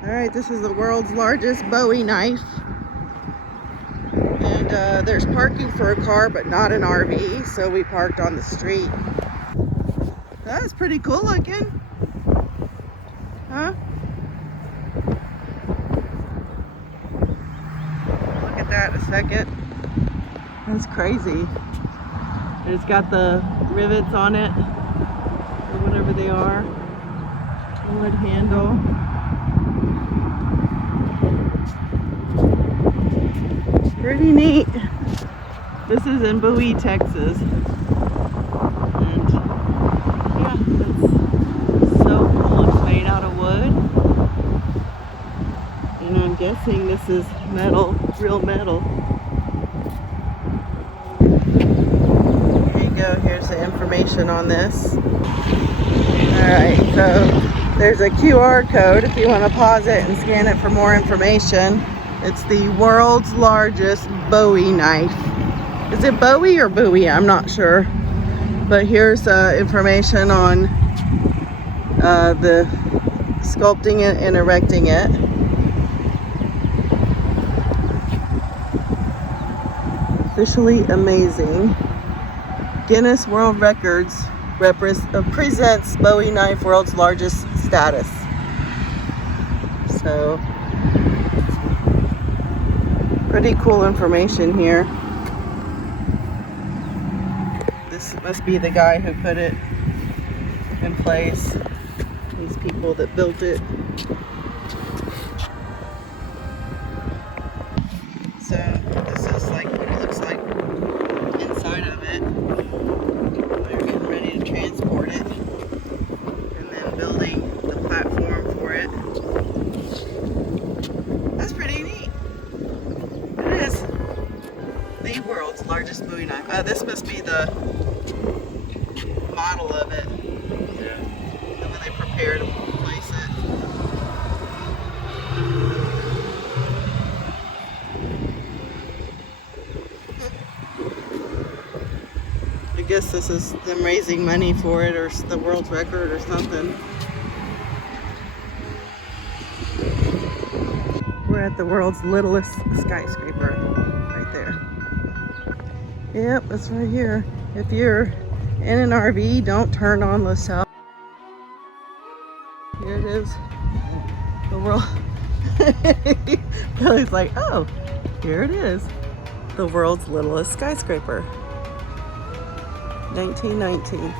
All right, this is the world's largest Bowie knife. And there's parking for a car, but not an RV, so we parked on the street. That's pretty cool looking. Huh? Look at that in a second. That's crazy. It's got the rivets on it, or whatever they are. Wood handle. Pretty neat. This is in Bowie, Texas. And yeah, it's so cool. It's made out of wood. And I'm guessing this is metal, real metal. Here you go. Here's the information on this. Alright, so there's a QR code if you want to pause it and scan it for more information. It's the world's largest Bowie knife. Is it Bowie or Bowie? I'm not sure. But here's information on the sculpting it and erecting it. Officially amazing. Guinness World Records presents Bowie knife world's largest status. So pretty cool information here. This must be the guy who put it in place. These people that built it. So this is like what it looks like inside of it. They're getting ready to transport it and then building the platform for it. That's pretty neat. It is the world's largest Bowie knife. This must be the model of it. Yeah. And when they prepare to place it. I guess this is them raising money for it, or the world's record or something. We're at the world's littlest skyscraper, right there. Yep, that's right here. If you're in an RV, don't turn on the cell. Here it is. The world. Kelly's like, oh, here it is. The world's littlest skyscraper. 1919.